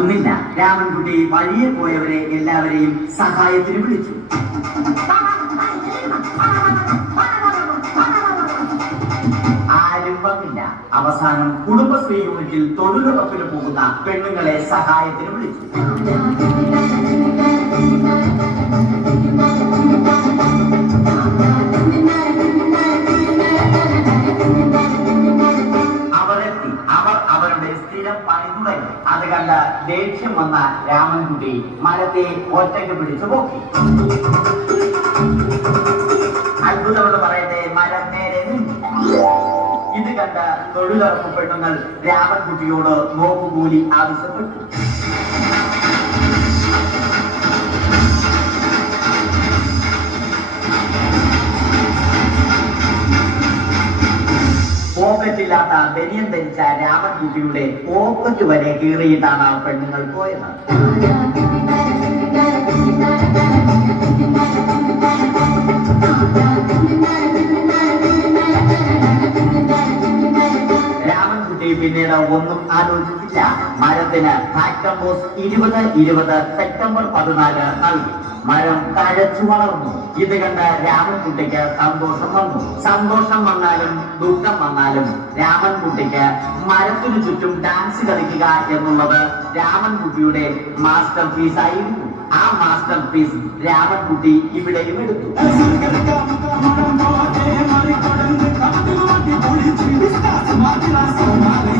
നടക്കുന്നില്ല രാമൻകുട്ടി വഴിയെ പോയവരെ എല്ലാവരെയും സഹായത്തിന് വിളിച്ചു. ആരംഭമില്ല അവസാനം കുടുംബശ്രീ യൂണിറ്റിൽ തൊഴിലുറപ്പിന് പോകുന്ന പെണ്ണുങ്ങളെ സഹായത്തിന് വിളിച്ചു. ദേഷ്യം വന്ന രാമൻകുട്ടി മരത്തെ ഒറ്റയ്ക്ക് പിടിച്ചു പോക്കി അത്ഭുതമെന്ന് പറയട്ടെ മരം നേരെ. ഇത് കണ്ട തൊഴിലുറപ്പ് പെണ്ണുങ്ങൾ രാമൻകുട്ടിയോട് നോക്കുകൂലി ആവശ്യപ്പെട്ടു പോക്കറ്റില്ലാത്ത ബനിയൻ ധരിച്ച രാമൻകുട്ടിയുടെ പോക്കറ്റ് വരെ കീറിയിട്ടാണ് ആ പെണ്ണുങ്ങൾ പോയത്. പിന്നീട് ഒന്നും ആലോചിച്ചില്ല. മരത്തിന് ഫാക്ടംബോസ് ഇരുപത് ഇരുപത് സെപ്റ്റംബർ പതിനാല് നൽകി. മരം തഴച്ചു വളർന്നു. ഇത് കണ്ട രാമൻകുട്ടിക്ക് സന്തോഷം വന്നു. സന്തോഷം വന്നാലും ദുഃഖം വന്നാലും രാമൻകുട്ടിക്ക് മരത്തിനു ചുറ്റും ഡാൻസ് കളിക്കുക എന്നുള്ളത് രാമൻകുട്ടിയുടെ മാസ്റ്റർ പീസ് ആയിരുന്നു. ആ മാസ്റ്റർ പീസ് രാമൻകുട്ടി ഇവിടെയും എടുത്തു. രാമൻകുട്ടി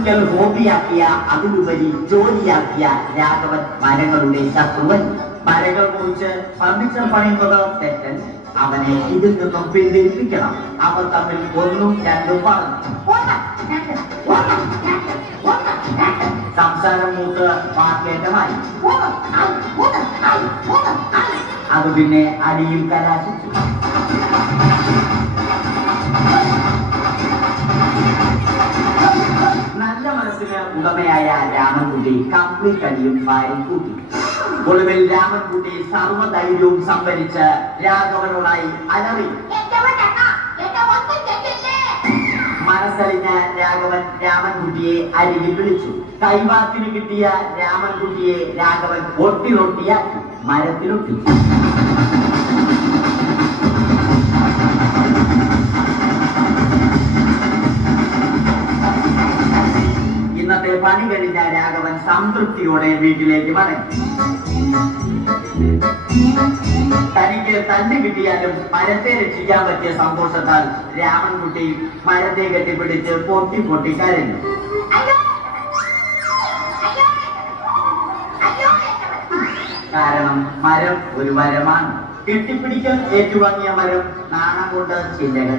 മുറിക്കൽ ഹോബിയാക്കിയ അതിലുപരി ജോലിയാക്കിയ രാഘവൻ മരങ്ങളുടെ ശത്രുവൻ. മരങ്ങൾ കുറിച്ച് ഫർണിച്ചർ പണിയുന്നത് തെറ്റൻ. അവനെ ഇതിൽ നിന്നും പിന്തിരിപ്പിക്കണം. അവർ തമ്മിൽ ഒന്നും രണ്ടും പറഞ്ഞു. സംസാരം മൂത്ത് വാക്കേറ്റമായി. അത് പിന്നെ അടിയിൽ കലാശിച്ചു. മനസ്സിന് ഉടമയായ രാമൻകുട്ടി കപ്പി കടിയും വാരി കൂട്ടി ഒടുവിൽ രാമൻകുട്ടി സർവധൈര്യവും സംഭരിച്ച് രാഘവനോടായി അലറി. മനസ്സലിഞ്ഞ രാഘവൻ രാമൻകുട്ടിയെ അരികിൽ വിളിച്ചു. കൈവാക്കിന് കിട്ടിയ രാമൻകുട്ടിയെ രാഘവൻ ഒട്ടി റൊട്ടിയാക്കി പണി കഴിഞ്ഞ രാഘവൻ സംതൃപ്തിയോടെ വീട്ടിലേക്ക് മടങ്ങി തനിക്ക് തന്നെ കിട്ടിയാലും മരത്തെ രക്ഷിക്കാൻ പറ്റിയ സന്തോഷത്താൽ രാമൻകുട്ടി മരത്തെ കെട്ടിപ്പിടിച്ച് പൊട്ടി പൊട്ടി കരഞ്ഞു. കാരണം മരം ഒരു മരമാണ്. കെട്ടിപ്പിടിക്കാൻ ഏറ്റുവാങ്ങിയ മരം നാണം കൊണ്ട് ചില്ലകൾ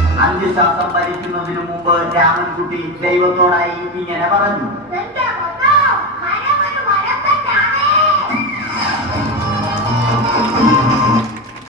അന്ത്യശ്വാസം ഭരിക്കുന്നതിനു മുമ്പ് രാമൻകുട്ടി ദൈവത്തോടായി ഇങ്ങനെ പറഞ്ഞു.